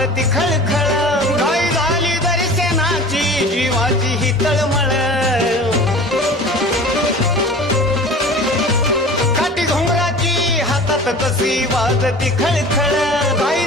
वाजती खळखळ, घाई झाली दर्शनाची जीवाची ही तळमळ, काठी घुंगराची हातात कशी वाजती खळखळ, घाई